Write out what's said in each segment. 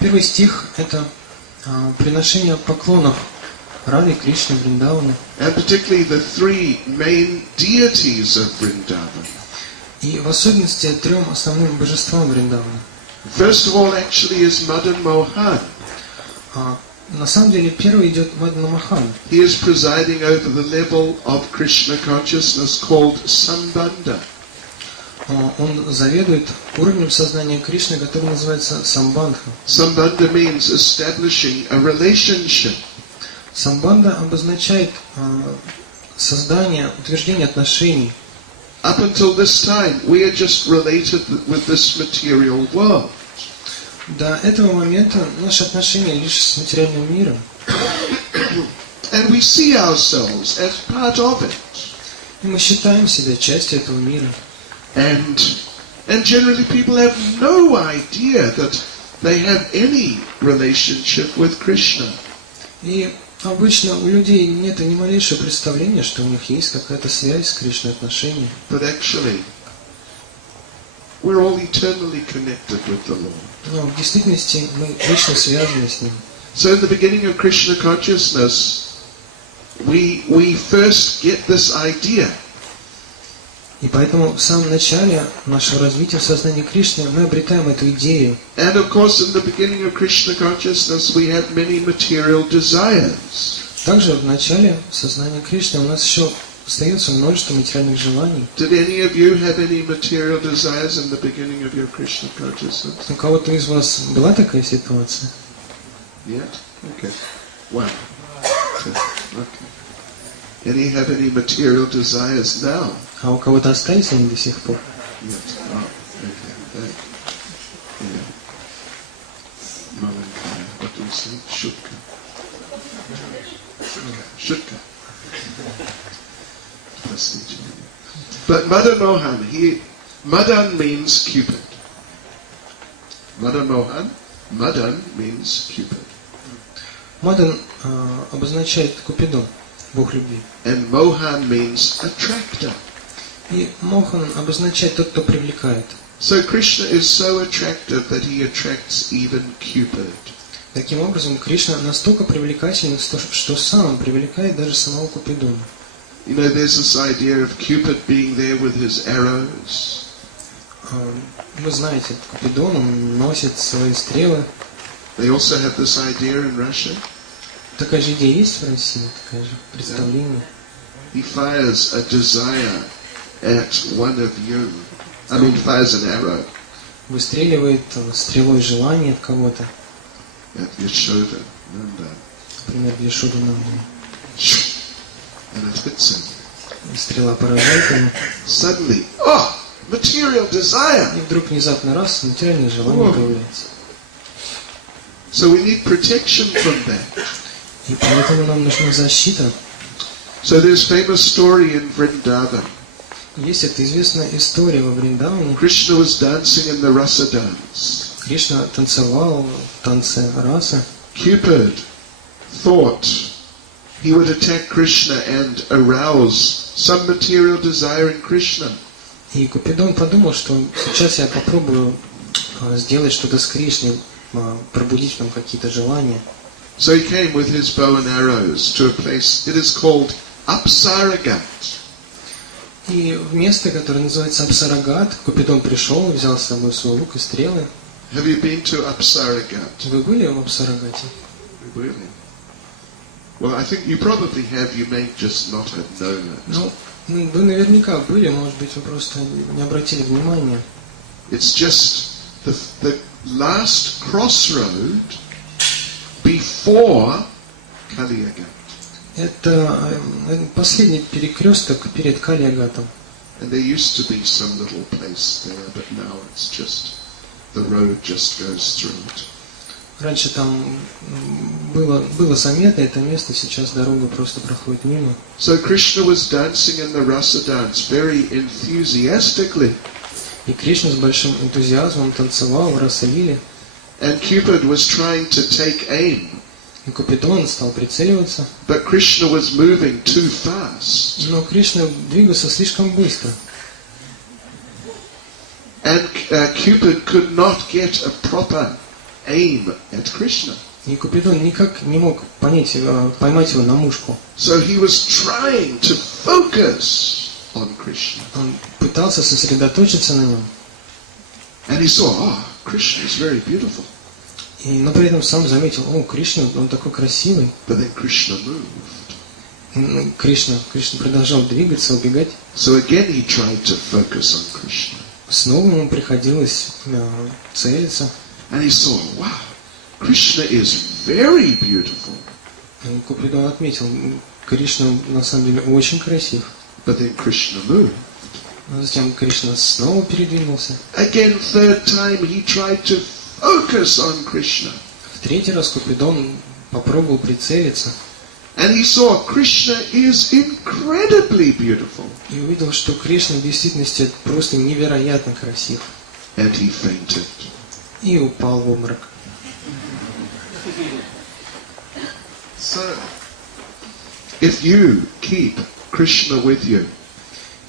Первый стих – это приношение поклонов Радhe, Кришне, Вриндавану. And particularly the three main deities of Vrindavan. И в особенности трем основным божествам Вриндавана. First of all, actually, is Madan Mohan. На самом деле, первый идет Мадана Мохан. He is presiding over the level of Krishna consciousness called Sambandha. Он заведует уровнем сознания Кришны, который называется Самбандха. Sambandha means establishing a relationship. Самбандха обозначает создание, утверждение отношений. Up until this time, we are just related with this material world. До этого момента наши отношения лишь с материальным миром. And we see ourselves as part of it. И мы считаем себя частью этого мира. And generally people have no idea that they have any relationship with Krishna. И обычно у людей нет ни малейшего представления, что у них есть какая-то связь с Кришной, отношения. But actually, we're all eternally connected with the Lord. Но в действительности мы вечно связаны с Ним. So in the beginning of Krishna consciousness, we first get this idea. И поэтому в самом начале нашего развития в сознании Кришны мы обретаем эту идею. And of course, in the beginning of Krishna consciousness, we have many material desires. Также в начале сознания Кришны у нас еще остается множество материальных желаний. Did any of you have any material desires in the beginning of your Krishna consciousness? У кого-то из вас была такая ситуация? Yeah? Okay. One. Two. Okay. Any have any material desires now? А у кого-то остались они до сих пор? Yes. Oh, okay. Yeah. Malankaya. What do you say? Shutka. Shutka. But Madan Mohan, Madan means Cupid. Madan Mohan, Madan means Cupid. Мадан обозначает Купидон, Бог любви. And Mohan means attractor. И Мохан обозначает тот, кто привлекает. So Krishna is so attractive that he attracts even Cupid. Таким образом, Кришна настолько привлекателен, что сам привлекает даже самого Купидона. You know, there's this idea of Cupid being there with his arrows. Вы знаете, Купидон, он носит свои стрелы. They also have this idea in Russia. Такая же идея есть в России, такое же представление. He fires a desire at one of you. I mean, fires an arrow. Выстреливает стрелой желания от кого-то. At Yashoda, Nanda. Например, в Яшоду Нанду. And it hits him. И стрела поражает его. Suddenly, material desire. И вдруг внезапно раз, материальное желание появляется. So we need protection from that. И поэтому нам нужна защита. So there's famous story in Vrindavan. Есть эта известная история во Вриндаване. Krishna was dancing in the rasa dance. Кришна танцевал в танце раса. Cupid thought he would attack Krishna and arouse some material desire in Krishna. И Купидон подумал, что сейчас я попробую сделать что-то с Кришной, пробудить в нем какие-то желания. So he came with his bow and arrows to a place, it is called Apsaragat. И в место, которое называется Апсарагат, Купидон пришел, взял с собой свой лук и стрелы. Have you been to Apsaragat? Вы были в Апсарагате? Really? Well, I think you probably have, you may just not have known it. Ну, вы наверняка были, может быть, вы просто не обратили внимания. It's just the last crossroad before Kali Yuga. Это последний перекресток перед Кали-Агатом. And there used to be some little place there, but now it's just, the road just goes through it. Раньше там было заметно это место, сейчас дорога просто проходит мимо. So Krishna was dancing in the rasa dance very enthusiastically. И Кришна с большим энтузиазмом танцевал в раса-лиле. And Cupid was trying to take aim. И Купидон стал прицеливаться. But Krishna was moving too fast. Но Кришна двигался слишком быстро. And Cupid could not get a proper aim at Krishna. И Купидон никак не мог поймать его на мушку. So he was trying to focus on Krishna. Он пытался сосредоточиться на нем. And he saw, Krishna is very beautiful. Но при этом сам заметил, Кришна, он такой красивый. But then Krishna moved. Кришна продолжал двигаться, убегать. So again he tried to focus on Krishna. Снова ему приходилось целиться. And he saw, wow, Krishna is very beautiful. Купидон отметил, Кришна на самом деле очень красив. But then Krishna moved. Но затем Кришна снова передвинулся. Again, third time he tried to focus on Krishna. В третий раз Купидон попробовал прицелиться. And he saw Krishna is incredibly beautiful. И увидел, что Кришна в действительности просто невероятно красив. And he fainted. И упал в обморок. So, if you keep Krishna with you,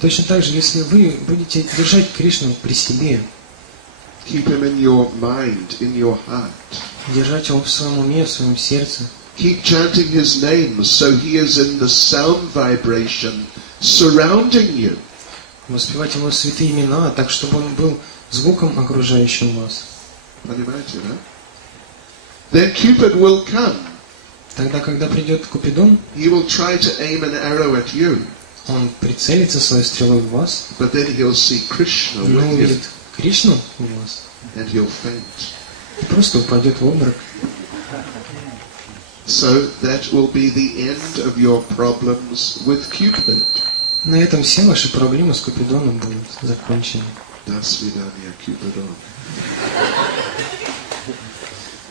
точно так же, если вы будете держать Кришну при себе, keep him in your mind, in your heart, держать его в своем уме, в своем сердце, keep chanting his name so he is in the sound vibration surrounding you. воспевать его святые имена, так чтобы он был звуком, окружающим вас. Понимаете, да? Then Cupid will come. Тогда, когда придет Купидон, He will try to aim an arrow at you. он прицелится своей стрелой в вас, But then he'll see Krishna но with you, увидит Кришну в вас and he'll faint. и просто упадет в обморок. So that will be the end of your problems with Cupid. На этом все ваши проблемы с Купидоном будут закончены. До свидания, Cupidon.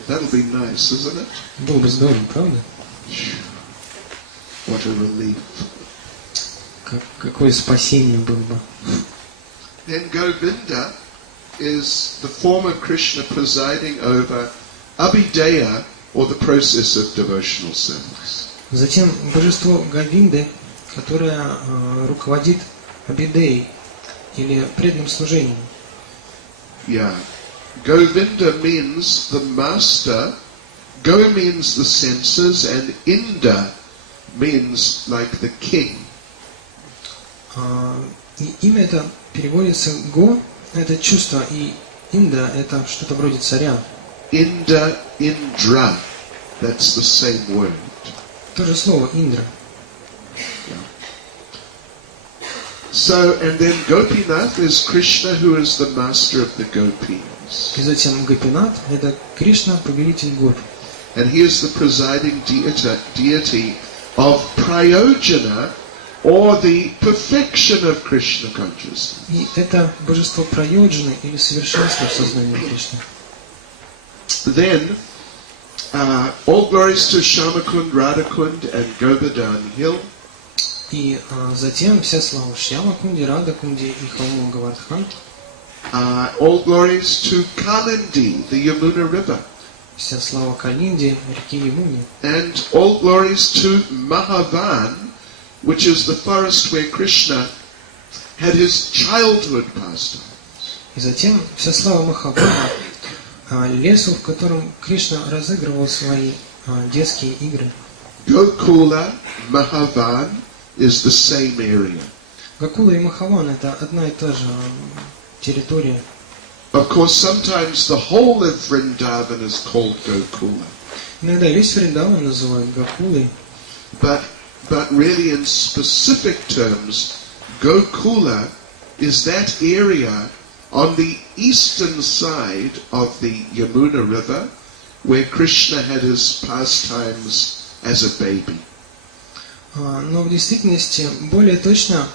That'll be nice, isn't it? Было бы здорово, правда? What a relief. Какое спасение было бы. Then Govinda is the form of Krishna presiding over abhideya, or the process of devotional service. Затем божество Говинды, которое руководит абидеей или преданным служением. Yeah. Govinda means the master, Go means the senses, and Inda means like the king. И имя это переводится Го, это чувство, и Инда это что-то вроде царя. Inda, Indra, that's the same word. То же слово Индра. So, and then Gopinath is Krishna, who is the master of the gopis. И затем Гопинат это Кришна, повелитель гор. And he is the presiding deity of Prayojana, or the perfection of Krishna consciousness. И это божество Прайоджаны или совершенства в сознании Кришны. Then, all glories to Shamakund, Radhakund, and Govardhan Hill. И затем вся слава Шьяма Кунди, Рада Кунди и холму Гавардхан. All glories to Kalindi, the Yamuna River. Вся слава Калинди, реки Ямуни. And all glories to Mahavan, which is the forest where Krishna had his childhood pastime. И затем вся слава Махавана, лесу, в котором Кришна разыгрывал свои детские игры. Gokula, Mahavan is the same area. Гокула и Махаван это одна и та же территория. Of course, sometimes the whole of Vrindavan is called Gokula. Иногда весь Вриндаван называют Гокулой. But really in specific terms, Gokula is that area on the eastern side of the Yamuna River where Krishna had his pastimes as a baby. Но в действительности, более точно,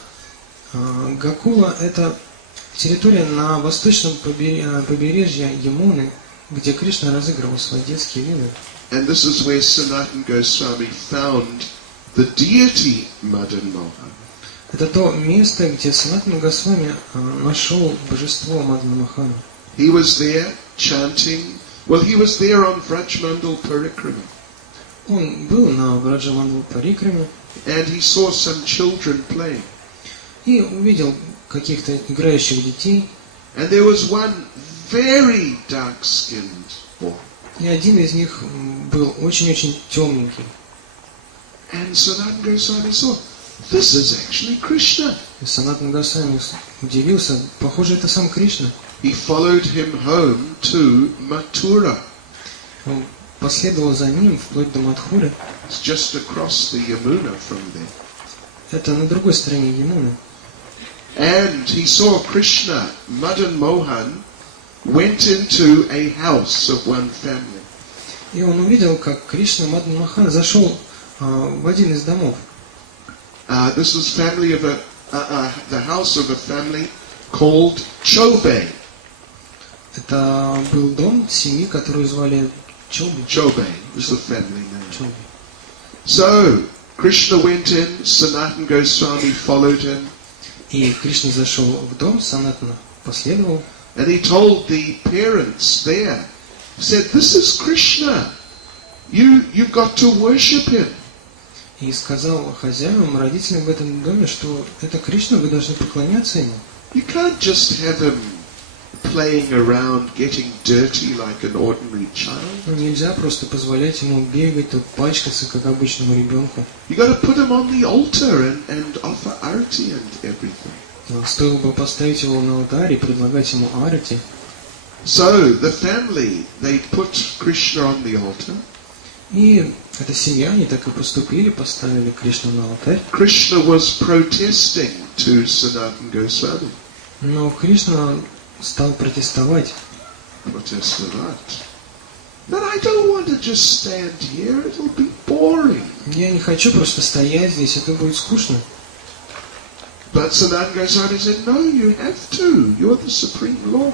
Гокула это территория на восточном побережье Ямуны, где Кришна разыгрывал свои детские игры. And this is where Sanatana Goswami found the deity Madan Mohan. Это то место, где Санатана Госвами нашел божество Мадана Мохана. He was there chanting. Well, he was there on Vrajmandal Parikrama. Он был на Враджамандал Парикраме. And he saw some children playing. И увидел каких-то играющих детей. And there was one very dark-skinned boy. И один из них был очень-очень темненький. And Sanatana Goswami saw, this is actually Krishna. И Санатана Госвами удивился, похоже, это сам Кришна. He followed him home to Mathura. Он последовал за ним вплоть до Мадхуры. It's just across the Yamuna from there. Это на другой стороне Ямуны. And he saw Krishna, Madan Mohan, went into a house of one family. И он увидел, как Кришна Мадан Мохан зашел в один из домов. This was family of the house of a family called Chobei. Это был дом семьи, которую звали Чоби. Chobei was the family name. Чоби. So Krishna went in, Sanatana Goswami followed him. И Кришна зашел в дом, Санатана последовал. And he told the parents there, he said, this is Krishna. You've got to worship him. И сказал хозяевам, родителям в этом доме, что это Кришна, вы должны поклоняться ему. You can't just have him playing around, getting dirty like an ordinary child. Нельзя просто позволять ему бегать, тут пачкаться, как обычному ребенку. You got to put him on the altar and offer arati and everything. Стоило бы поставить его на алтарь и предлагать ему арати. So the family, they put Krishna on the altar. И эта семья, они так и поступили, поставили Кришну на алтарь. Krishna was protesting to Sanatana Goswami. Но Кришна стал протестовать. Protest of that. But I don't want to just stand here, it'll be boring. Я не хочу просто стоять здесь, это будет скучно. But Sanatana Goswami said, no, you have to. You're the Supreme Lord.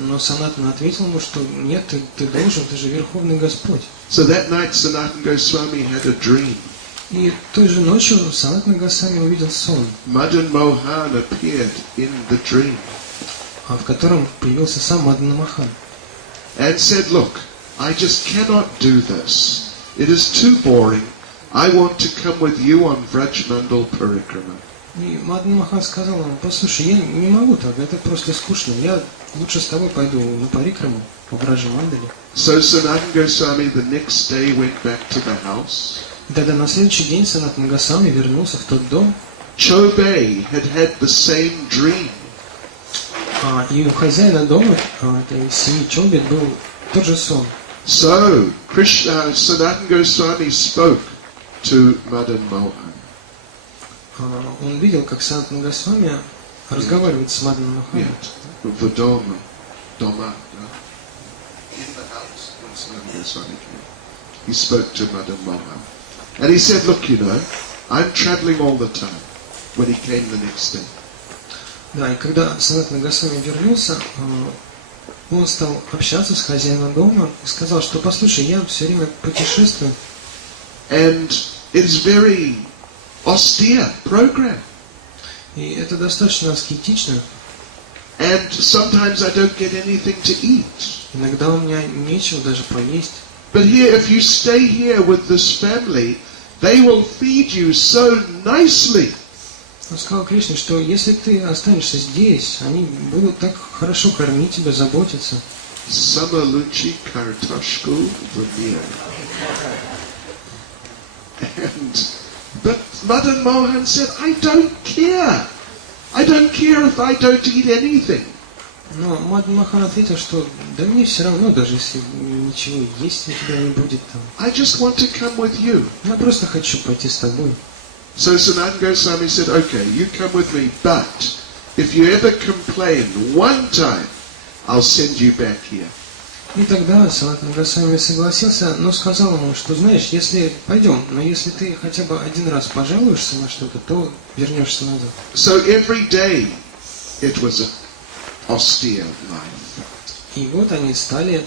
Но Санатана ответил ему, что нет, ты должен, ты же Верховный Господь. So that night Sanatana Goswami had a dream. И той же ночью Санатана Госвами увидел сон, Madan Mohan appeared in the dream в котором появился сам Мадан Мохан. and said, look, I just cannot do this. It is too boring. I want to come with you on Vrajmandal Parikrama. И Мадан Мохан сказал ему, послушай, я не могу так, это просто скучно, я лучше с тобой пойду на Парикраму, по Враджамандале. So Sanatana Goswami the next day went back to the house. И тогда на следующий день Санатана Госвами вернулся в тот дом, Chobei had had the same dream. и у хозяина дома, этой семьи Чоби, был тот же сон. So Sanatana Goswami spoke to Madan Mohan. Он видел, как Санатана Госвами разговаривает с Маданом Моханом. Vadoma, Doma, in the house when Sanatana Goswami came. He spoke to Madan Mohan. And he said, look, you know, I'm traveling all the time. When he came the next day. Да, и когда Санатана Госвами вернулся, он стал общаться с хозяином дома и сказал, что послушай, я все время путешествую. And it's very austere program. И это достаточно аскетично. And sometimes I don't get anything to eat. Иногда у меня нечего даже поесть. But here, if you stay here with this family, they will feed you so nicely. Он сказал Кришне, что если ты останешься здесь, они будут так хорошо кормить тебя, заботиться. Samaluchi kartashku vamir. But Madan Mohan said, I don't care. I don't care if I don't eat anything. Но Мадан Мохан ответил, что да мне все равно, даже если ничего есть у тебя не будет там. I just want to come with you. Я просто хочу пойти с тобой. So Sanatana Goswami said, okay, you come with me, but if you ever complain one time, I'll send you back here. И тогда Санатана Госвами согласился, но сказал ему, что знаешь, если пойдем, но если ты хотя бы один раз пожалуешься на что-то, то вернешься назад. So every day it was an austere life. И вот они стали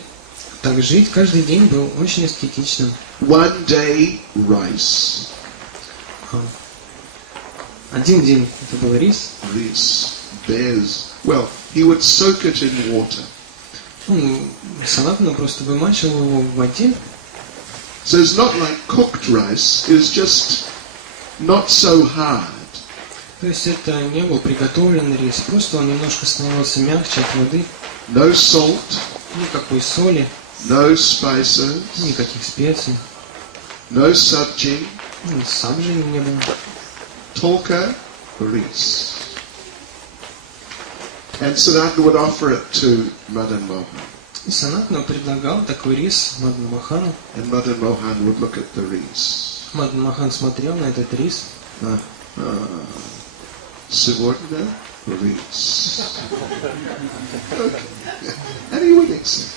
так жить, каждый день был очень аскетичным. One day rice. Один день это был рис. This bears. Well, he would soak it in water. Санатана просто вымачивал его в воде. So it's not like cooked rice. It's just not so hard. То есть это не был приготовленный рис, просто он немножко становился мягче от воды. No salt. Никакой соли. No spices. Никаких специй. No sabji. Сабжи не было. Только рис. And Sanatana would offer it to Madan Mohan. И Санатана предлагал такой рис Мадан Мохану. And Madan Mohan would look at the rice. Мадан Мохан смотрел на этот рис. Сегодня рис. And he would accept.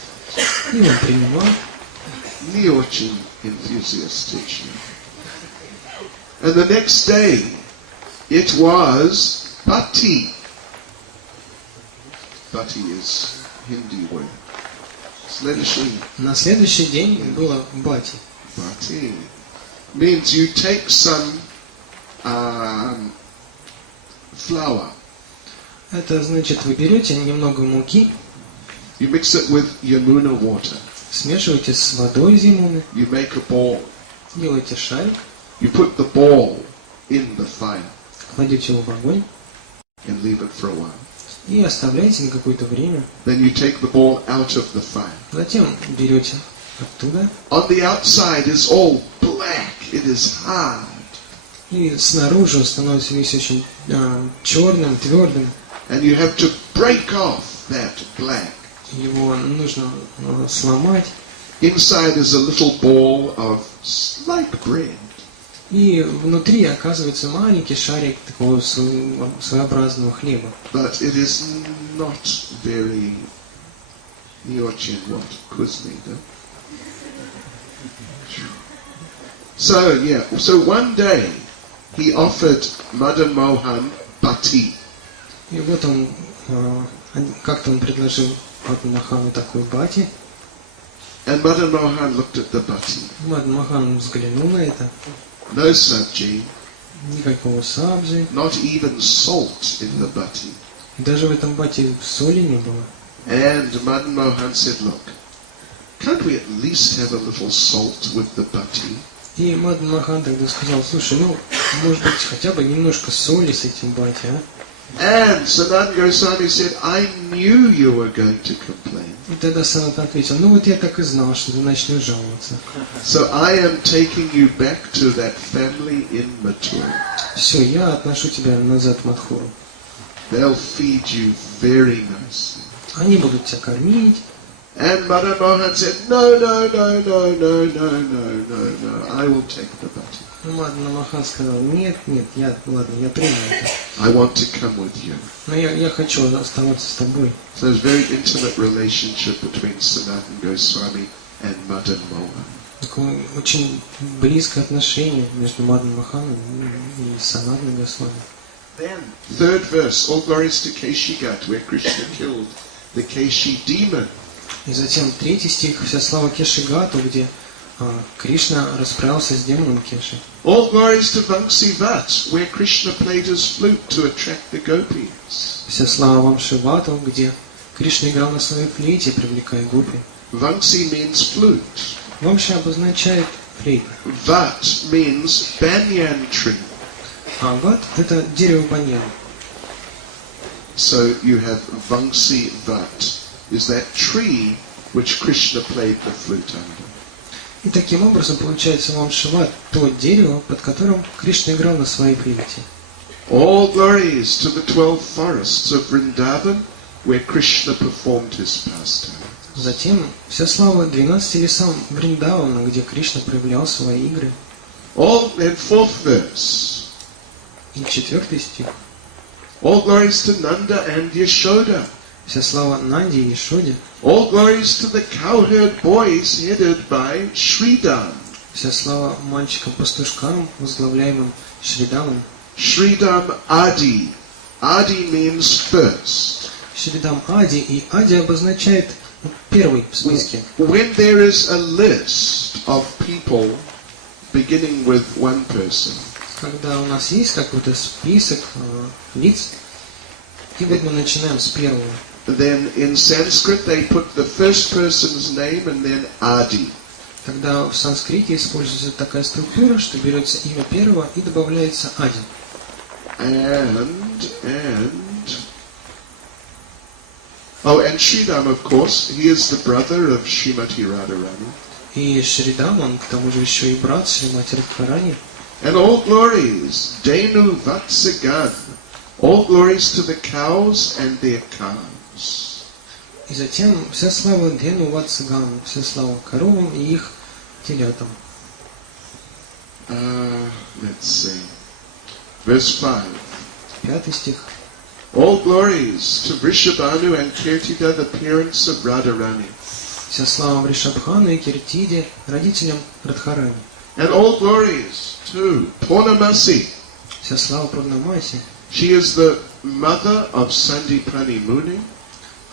И он принимал. Не очень enthusiastic. And the next day, it was Bhakti. Bhakti is Hindi word. На следующий день было бати. Bhakti means you take some flour. Это значит, вы берете немного муки, You mix it with Yamuna water. смешиваете с водой из Ямуны, You make a ball. делаете шарик, You put the ball in the fire кладете его в огонь and leave it for a while. и оставляете на какое-то время. Then you take the ball out of the fire. Затем берете оттуда, On the outside is all black. It is hard. и снаружи он становится весь очень черным, твердым. And you have to break off that black. Его нужно сломать. Inside is a little ball of like bread. И внутри оказывается маленький шарик такого своеобразного хлеба. But it is not very не очень вкусный, да? So one day he offered Madan Mohan bhati. И вот он, как-то он предложил Мадан Мохану такой бати. And Madan Mohan looked at the bhati. Мадан Мохан взглянул на это. No sabji. Никакого сабжи. Not even salt in the bhati. Даже в этом бати соли не было. And Madan Mohan said, look, can't we at least have a little salt with the bhati? И Мадан Мохан тогда сказал, слушай, может быть, хотя бы немножко соли с этим бати, а? And Sanatana Goswami said, I knew you were going to complain. И тогда Санатана ответил, вот я так и знал, что ты начнешь жаловаться. So I am taking you back to that family in Mathura. Все, я отношу тебя назад в Мадхуру. They'll feed you very nicely. Они будут тебя кормить. And Madan Mohan said, no, I will take the bhati. Мадан Мохан сказал, нет, я приму это. I want to come with you. Но я хочу оставаться с тобой. So there's a very intimate relationship between Sanatana Goswami and Madan Mohan. Такое очень близкое отношение между Мадан Моханом и Санатаной Госвами. Then, third verse, all glories to Keshigat, where Krishna killed the Keshi demon. И затем третий стих, вся слава Кешигату, где Кришна расправился с демоном Кеши. All glories to Vamsivat, where Krishna played his flute to attract the gopis. Вся слава Вамшивату, где Кришна играл на своей флейте, привлекая гопи. Vamsi means flute. Вамши обозначает флейта. Vat means banyan tree. А ват – это дерево баньяна. So you have Vamsi Vat, is that tree which Krishna played the flute under. И таким образом получается Вамшиват, то дерево, под которым Кришна играл на своей флейте. All glories to the 12 forests of Vrindavan, where Krishna performed his pastime. Затем вся слава 12 лесам Вриндавана, где Кришна проявлял свои игры. All and fourth verse. И четвертый стих. All glories to Nanda and Yashoda. Вся слава Нанде и Ешоде. All glories to the cowherd boys headed by Shridam. Вся слава мальчикам-пастушкам, возглавляемым Шридамом. Shridam Adi. Adi means first. Шридам Ади, и Ади обозначает первый в списке. When there is a list of people beginning with one person, Когда у нас есть какой-то список лиц, и вот мы начинаем с первого. then in Sanskrit they put the first person's name and then Adi. Тогда в санскрите используется такая структура, что берется имя первого и добавляется Ади. Oh, and Sridham, of course, he is the brother of Srimati Radharani. И Шридам, он к тому же еще и брат Шримати Радхарани. And all glories, Denu Vatsagan, all glories to the cows and their calves. И затем вся слава Дену Ватсагану, вся слава коровам и их телятам. Let's see. Verse 5. 5 стих. All glories to Vrishabhanu and Kirtida, the parents of Radharani. Вся слава Вришабхану и Киртиде, родителям Радхарани. And all glories to Purnamasi. Вся слава Пурнамаси. She is the mother of Sandipani Muni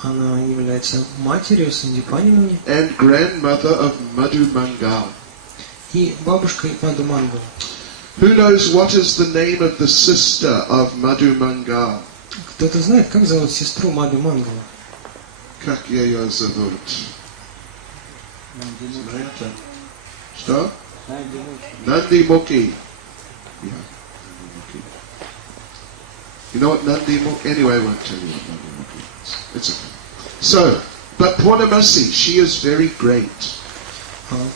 Она является матерью Сандипани Муни and grandmother of Madhu Mangal. и бабушкой Мадху Мангала. Who knows what is the name of the sister of Madhu Mangal? Кто-то знает, как зовут сестру Мадху Мангала? Как ее зовут? Что? Nandi Mukhi. Yeah. Nandi. You know what Nandi Mukhi? Anyway, I won't tell you what Nandi Mukhi is. It's okay. So, but Purnamasi, she is very great.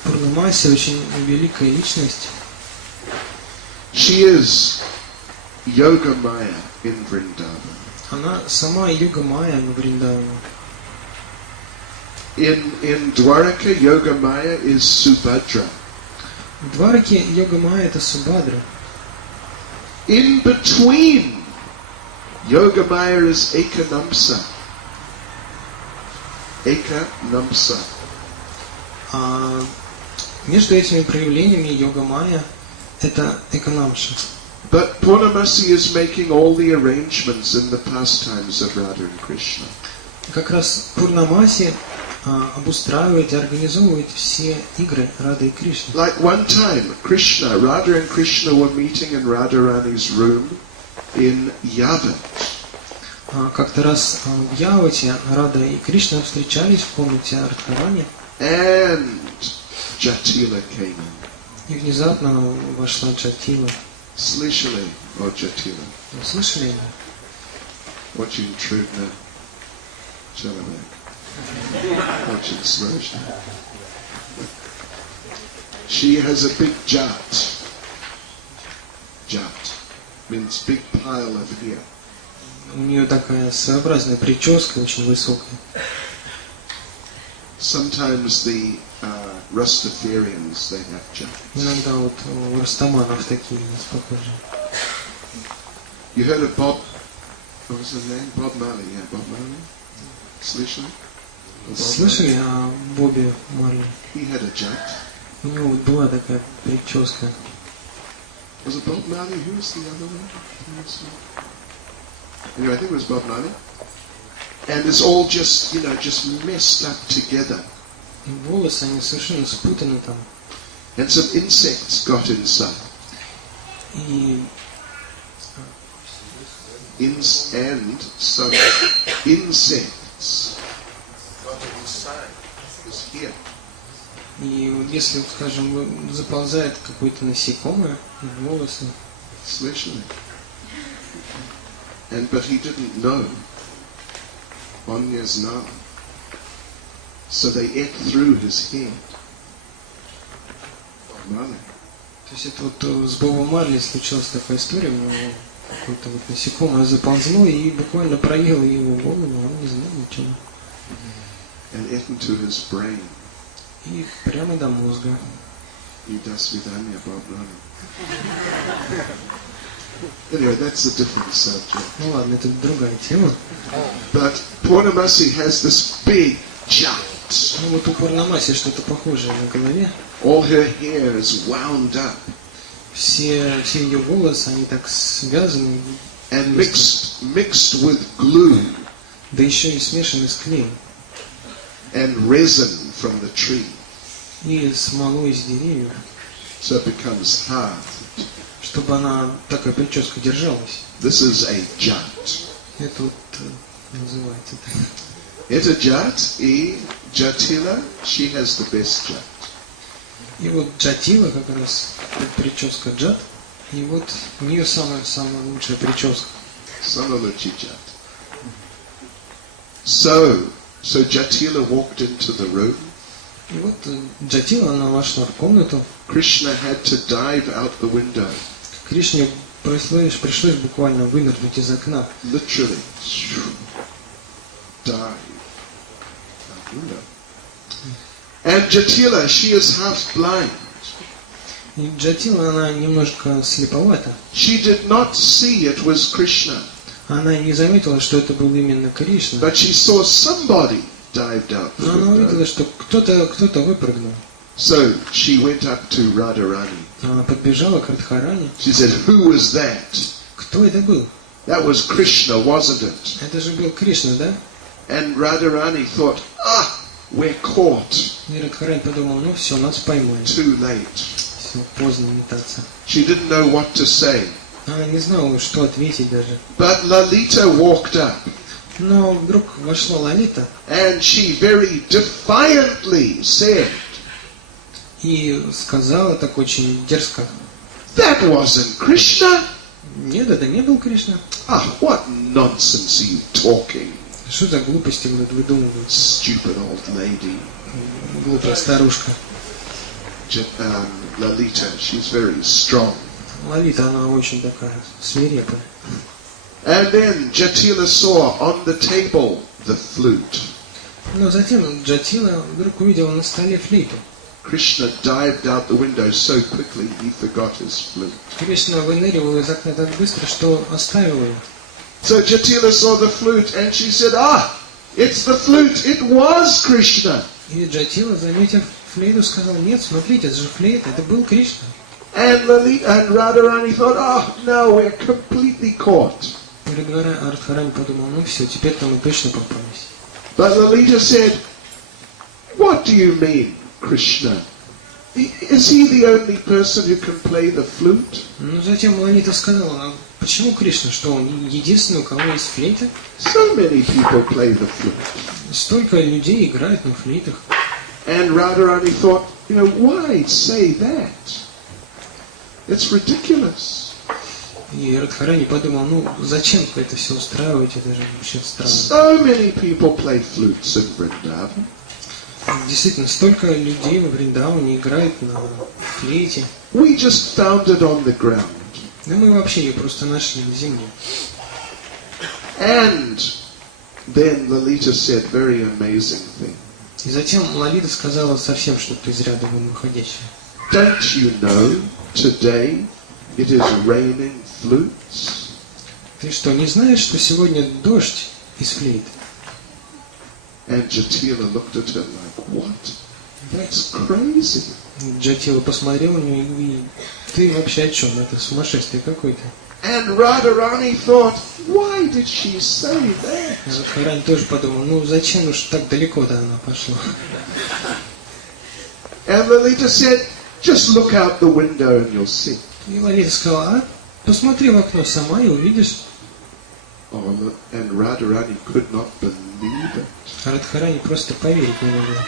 Пурнамаси очень великая личность. She is Yoga Maya in Vrindavan. Она сама Йога Майя в Вриндаване. In Dwaraka, Yoga Maya is Subhadra. В Двараке Йога Майя это Субхадра. In between, Yoga Maya is Ekanamsa. Ekanamsa. А между этими проявлениями Йога Майя это Эканамша. But Purnamasi is making all the arrangements in the pastimes of Radha and Krishna. Как раз Пурнамаси обустраивает и организовывает все игры Рады и Кришны. Like one time, Radha and Krishna were meeting in Radharani's room in Yavat. Как-то раз в Явате Рада и Кришна встречались в комнате Радхарани. And Jatila came in. И внезапно вошла Джатила. Слышали о Jatila? Слышали? Очень трудно человек. Очень сложно. She has a big jat. Jat means big pile of hair. У нее такая своеобразная прическа, очень высокая. Sometimes the Rastafarians, they have jats. Иногда вот у растаманов такие есть похожие. You heard of Bob? What was his name? Bob Marley. Yeah, Bob Marley. Слышали? Слышали о Бобе Марли? He had a jat. У него вот была такая прическа. Was it Bob Marley? Who was the other one? Anyway, I think it was Bob Marley. And it's all just, just messed up together. И волосы, они совершенно спутаны там. And some insects got inside. И And some insects got inside his hair. И вот если, вот, скажем, заползает какое-то насекомое в волосы. Слышали? But he didn't know. Он не знал. So they ate through his hair. Marley. То есть это вот с Бобом Марли случилась такая история, у него какое-то вот насекомое заползло и буквально проело его голову, он не знал ничего. And ate into his brain. И прямо до мозга. И до свидания, Bob Marley. Anyway, that's a different subject. Ну ладно, это другая тема. But Purnamasi has this big jat. Ну вот у Пурнамаси что-то похожее на голове. All her hair is wound up. Все ее волосы, они так связаны. And mixed with glue. Да еще и смешаны с клеем. And resin from the tree. И смолой из деревьев. So it becomes hard. Чтобы она, такая прическа, держалась. This is a jat. Это вот называется так. Это jat, и Jatila, she has the best jat. И вот Джатила, как раз прическа Джат, и вот у нее самая лучшая прическа. Самая лучшая jat. So Jatila walked into the room. И вот Джатила, она вошла в комнату. Krishna had to dive out the window. Кришне пришлось буквально вынырнуть из окна. Literally. Dive out the window. And Jatila, she is half blind. И Джатила, она немножко слеповата. She did not see it was Krishna. Она не заметила, что это был именно Кришна. But she saw somebody dived out the Но она увидела, window. что кто-то выпрыгнул. So she went up to Radharani. Она подбежала к Радхарани. She said, "Who was that?" Кто это был? That was Krishna, wasn't it? Это же был Кришна, да? And Radharani thought, we're caught. И Радхарани подумал, ну все, нас поймали. Too late. Все, поздно метаться. She didn't know what to say. Она не знала, что ответить даже. But Lalita walked up. Но вдруг вошла Лалита. And she very defiantly said, И сказала так очень дерзко. "That wasn't Krishna." Нет, это не был Кришна. What nonsense are you talking? Что за глупости вы тут выдумываете? Stupid old lady. Глупая старушка. Lalita, she's very strong. Лалита, она очень такая свирепая. And then Jatila saw on the table the flute. Но затем Джатила вдруг увидела на столе флейту. Krishna dived out the window so quickly he forgot his flute. Кришна выныривал из окна так быстро, что оставил ее. So Jatila saw the flute and she said, it's the flute, it was Krishna. И Джатила, заметив флейту, сказал, нет, смотрите, это же флейта, это был Кришна. And Radharani thought, no, we're completely caught. И Радхарани подумал, ну все, теперь-то мы точно попались. But Lalita said, what do you mean, Krishna? Is he the only person who can play the flute? Ну затем Лалита сказала, а почему Кришна, что он единственный, у кого есть флейта? So many people play the flute. Столько людей играют на флейтах. And Radharani thought, why say that? It's ridiculous. И Радхарани подумал, ну зачем вы это все устраиваете, это же вообще странно. So many people play flutes in Vrindavan. Действительно, столько людей во Вриндаване играют на флейте. We just found it on the ground. Да мы вообще ее просто нашли на земле. And then Lalita said very amazing thing. И затем Лалита сказала совсем что-то из ряда вон выходящее. Don't you know today it is raining flutes? Ты что, не знаешь, что сегодня дождь из флейт? And Jatila looked at her like, what? That's crazy. Джатила посмотрел на нее и говорит, ты вообще о чем? Это сумасшествие какое-то. And Radharani thought, why did she say that? Радхарани тоже подумал, ну зачем уж так далеко-то она пошла? And Lalita said, just look out the window and you'll see. И Лалита сказала, а посмотри в окно сама и увидишь. Oh, and Radharani could not believe it. Радхарани просто поверить не могла.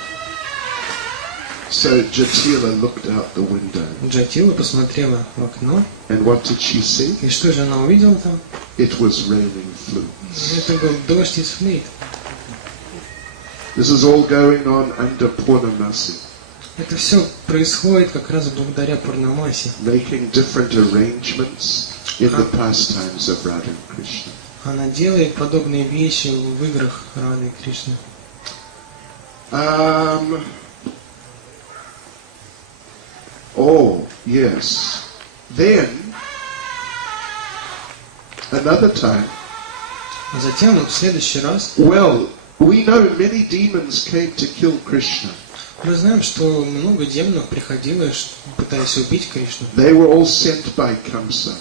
So Jatila looked out the window. Джатила посмотрела в окно. And what did she see? И что же она увидела там? It was raining flutes. Это был дождь из флейт. This is all going on under Purnamasi. Это все происходит как раз благодаря Пурнамаси. Making different arrangements in the pastimes of Radha and Krishna. Она делает подобные вещи в играх Рады и Кришны. Oh, yes. Then, another time. Затем, в следующий раз, well, we know many demons came to kill Krishna. мы знаем, что много демонов приходило, пытаясь убить Кришну. They were all sent by Kamsa.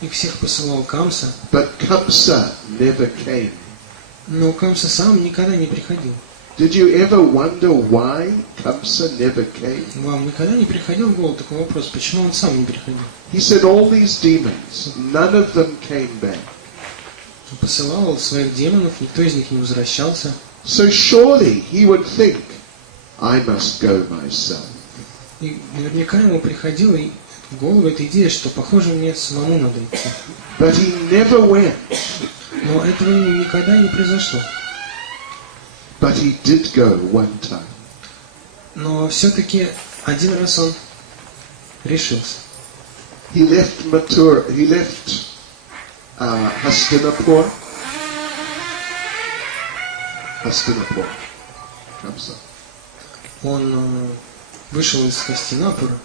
Их всех посылал Камса. But Kamsa never came. Но Камса сам никогда не приходил. Did you ever wonder why Kamsa never came? Вам никогда не приходил в голову такой вопрос, почему он сам не приходил? He said all these demons, none of them came back. Он посылал своих демонов, никто из них не возвращался. So surely he would think, I must go myself. И наверняка ему приходила в голову эта идея, что, похоже, мне самому надо идти. But he never went. Но этого никогда не произошло. But he did go one time. Но все-таки один раз он решился. He left Hastinapur. Kamsa. Он вышел из Хастинапура,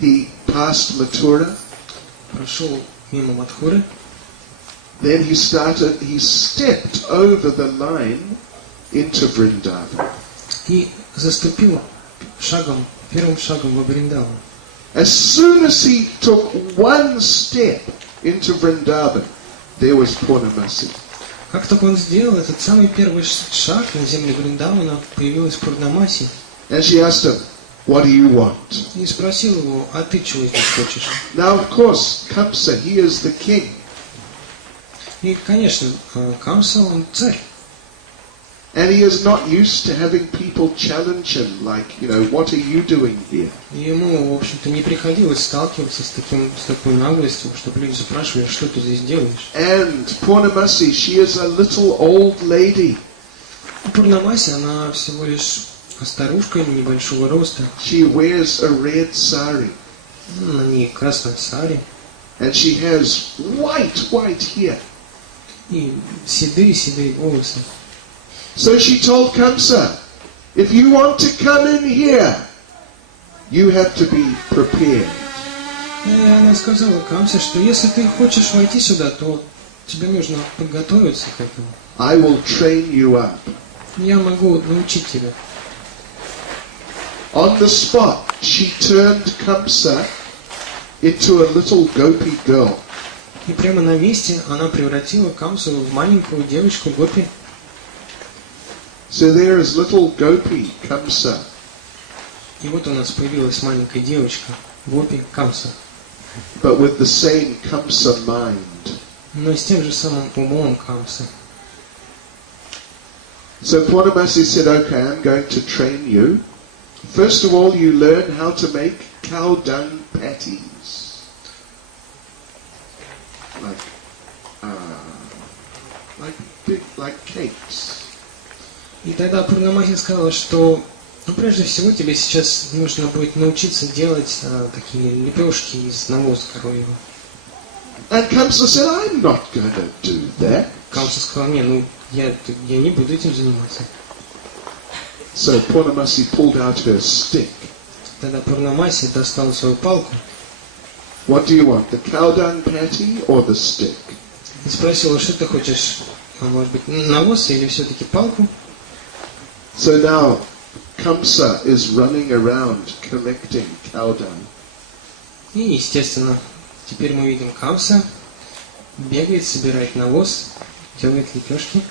He passed Mathura. прошел мимо Мадхуры, Then he stepped over the line into Vrindavan. и заступил первым шагом во Вриндавану. As soon as he took one step into Vrindavan, there was Purnamasi. Как только он сделал этот самый первый шаг на земле Вриндавана, появилась Пурнамаси And she asked him, "What do you want?" и спросил его: а ты чего здесь хочешь? Now, of course, Kamsa, he is the king. И, конечно, Камса, он царь. And he is not used to having people challenge him, like, what are you doing here? И ему, в общем-то, не приходилось сталкиваться с такой наглостью, чтобы люди спрашивали, что ты здесь делаешь. And Purnamasi, she is a little old lady. Пурнамаси, она всего лишь старушка небольшого роста. She wears a red sari. На ней красная сари. And she has white hair. И седые волосы. So she told Kamsa, if you want to come in here, you have to be prepared. И она сказала Камсе, что если ты хочешь войти сюда, то тебе нужно подготовиться к этому. I will train you up. Я могу научить тебя. On the spot, she turned Kamsa into a little gopi girl. И прямо на месте она превратила Камсу в маленькую девочку Гопи. So there is little Gopi Kamsa. И вот у нас появилась маленькая девочка Гопи Камса. But with the same Kamsa mind. Но с тем же самым умом Камса. So Purnamasi said, okay, I'm going to train you. First of all, you learn how to make cow dung patties. Like cakes. И тогда Пурнамахи сказала, что прежде всего тебе сейчас нужно будет научиться делать такие лепешки из навоза коровьего. And Kamsa said, I'm not going to do that. Камса сказал: не, я не буду этим заниматься. So Purnamasi pulled out her stick. Тогда Пурнамаси достал свою палку. What do you want, the cow dung patty or the stick? И спросила, что ты хочешь, может быть, навоз или все-таки палку? So now Kamsa is running around collecting cow dung. И, естественно, теперь мы видим Камса бегает, собирает навоз, делает лепешки.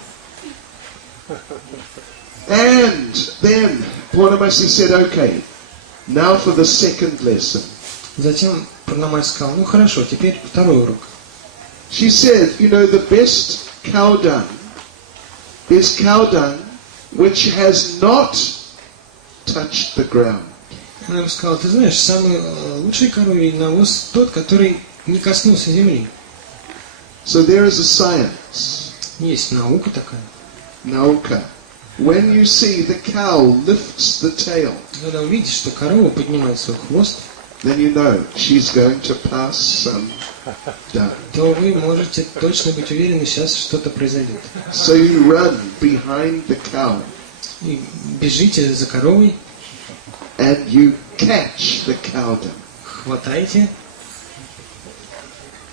And then Purnamasi said, okay, now for the second lesson. Затем Пурнамаси сказал: хорошо, теперь второй урок. She said, the best cow dung is cow dung which has not touched the ground. Она ему сказала: ты знаешь, самый лучший коровий навоз тот, который не коснулся земли. So there is a science. Есть наука такая. Nauka. When you see the cow lifts the tail, Когда увидишь, что корова поднимает свой хвост, then you know she's going to pass some dung. то вы можете точно быть уверены, сейчас что-то произойдет. So you run behind the cow. И бежите за коровой, And you catch the cow dung. хватаете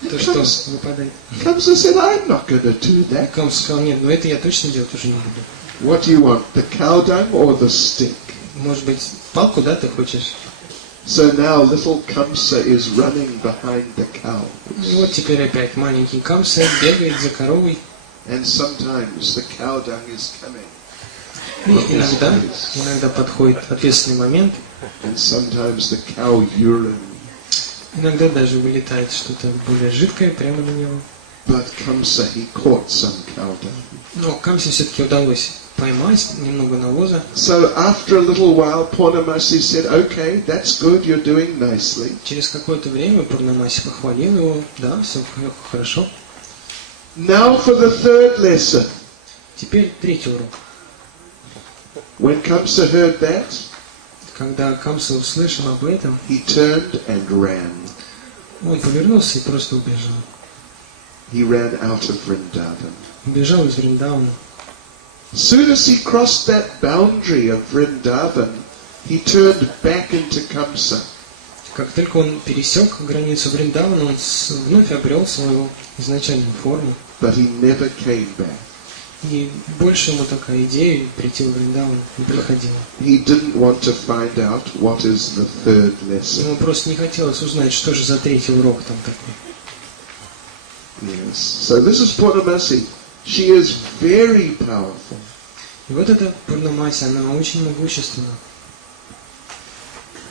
то, что выпадает. Kamsa said, I'm not going to do that. Камса сказал: нет, это я точно делать уже не буду. What do you want, the cow dung or the stick? Может быть, палку, да, ты хочешь? So now little Kamsa is running behind the cow. И вот теперь опять маленький Камса бегает за коровой. And sometimes the cow dung is coming. И иногда подходит ответственный момент. And sometimes the cow urine. Иногда даже вылетает что-то более жидкое прямо на него. But Kamsa, he caught some cow dung. Но Камсе все-таки удалось поймать немного навоза. So after a little while, Purnamasi said, okay, that's good, you're doing nicely. Через какое-то время Пурнамаси похвалил его: да, все хорошо. Now for the third lesson. Теперь третий урок. When Kamsa heard that, Когда Камса услышал об этом, he turned and ran. он повернулся и просто убежал. He ran out of Vrindavan. Убежал из Вриндавана. As soon as he crossed that boundary of Vrindavan, he turned back into Kamsa. Как только он пересек границу Вриндавана, он вновь обрел свою изначальную форму. But he never came back. И больше ему такая идея прийти в Вриндаван не приходила. He didn't want to find out what is the third lesson. Ему просто не хотелось узнать, что же за третий урок там такой. Yes. So this is Purnamasi. She is very powerful. И вот эта Пурнамаси, она очень могущественна.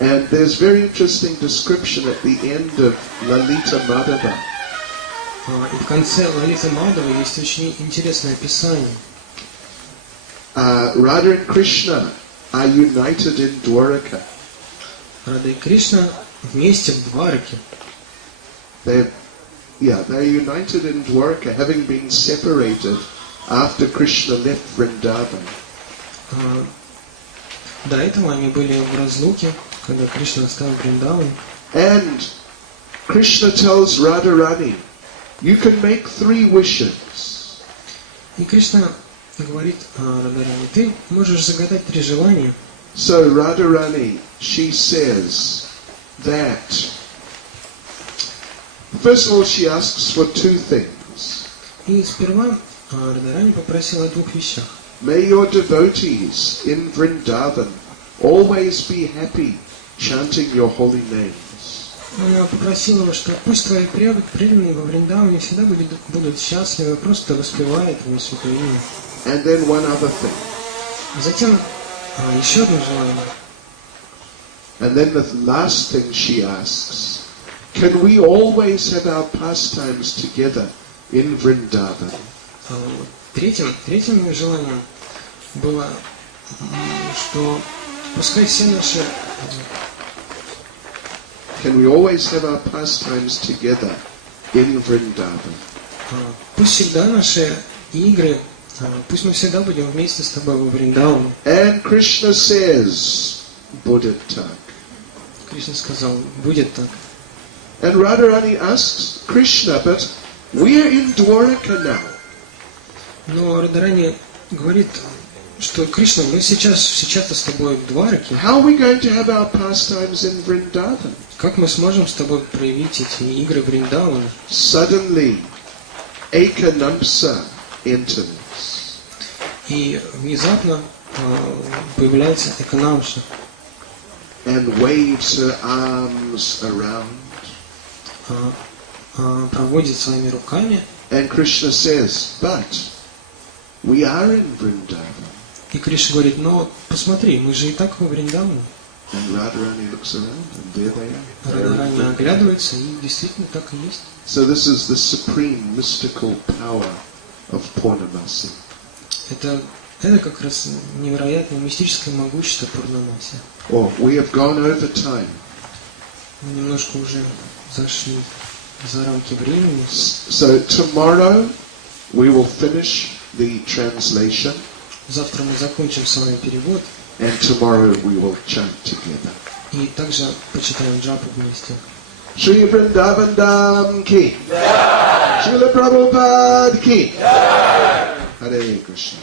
And there's very interesting description at the end of Lalita Madhava. И в конце Лалиты Мадхавы есть очень интересное описание. Radha and Krishna are united in Dwaraka. Рада и Кришна вместе в Двараке. They're united in Dwaraka, having been separated after Krishna left Vrindavan. До этого они были в разлуке, когда Кришна оставил Вриндаван. And Krishna tells Radharani, you can make 3 wishes. И Кришна говорит Радарани, ты можешь загадать 3 желания. So Radharani, she says that, first of all, she asks for 2 things. И сперва Радарани попросила о 2 вещах. May your devotees in Vrindavan always be happy chanting your holy names. Она попросила его, что пусть твои преданные во Вриндаване всегда будут счастливы, просто воспевая твое святое имя. And then one other thing. Затем еще одно желание. And then the last thing she asks, can we always have our pastimes together in Vrindavan? Третьим ее желанием было, что пускай все наши... Can we always have our pastimes together in Vrindavan? Пусть всегда наши игры, пусть мы всегда будем вместе с тобой во Вриндаване. And Krishna says, будет так. Кришна сказал, будет так. And Radharani asks Krishna, but we are in Dwaraka now. Но Радарани говорит, что Кришна, мы сейчас с тобой в Двараке. How are we going to have our pastimes in Vrindavan? Как мы сможем с тобой проявить эти игры в Вриндаване? Suddenly, Ekanamsa enters. И внезапно появляется Эканамша. And waves her arms around. Проводит своими руками. And Krishna says, but we are in Vrindavan. И Кришна говорит, но посмотри, мы же и так во Вриндаване. And Radharani looks around, and there they are. Радарани оглядывается, и действительно так и есть. So this is the supreme mystical power of Purnamasi. Это как раз невероятное мистическое могущество Пурнамаси. Oh, we have gone over time. Мы немножко уже зашли за рамки времени. So tomorrow we will finish the translation. Завтра мы закончим с вами перевод. And tomorrow we will chant together. И также почитаем джапу вместе. Shri Vrindavan Dham ki. Shrila Prabhupada ki. Hare Krishna.